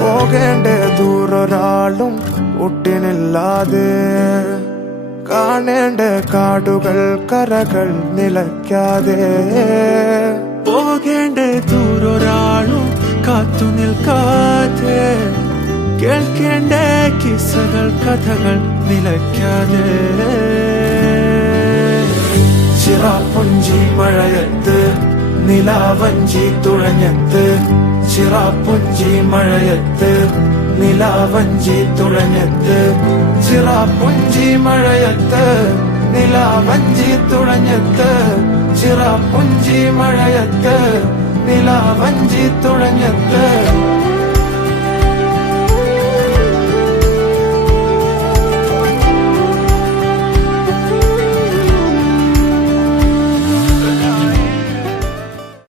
പോകേണ്ട ദൂരൊരാളും ഒട്ടിനില്ലാതെ, കാണേണ്ട കാടുകൾ കരകൾ നിലയ്ക്കാതെ. പോകേണ്ട ദൂരൊരാളും കാത്തു നിൽക്കാതെ, കേൾക്കേണ്ട കിസ്സകൾ കഥകൾ നിലയ്ക്കാതെ. ചിറാപ്പുഞ്ചി മഴയത്ത് നിലാവഞ്ചി തുഴഞ്ഞത്ത്, ചിറാപ്പുഞ്ചി മഴയത്ത് നിലാവഞ്ചി തുഴഞ്ഞത്ത്, ചിറാപ്പുഞ്ചി മഴയത്ത് നിലാവഞ്ചി തുഴഞ്ഞത്ത്, ചിറാപ്പുഞ്ചി മഴയത്ത് നിലാവഞ്ചി തുഴഞ്ഞത്ത്.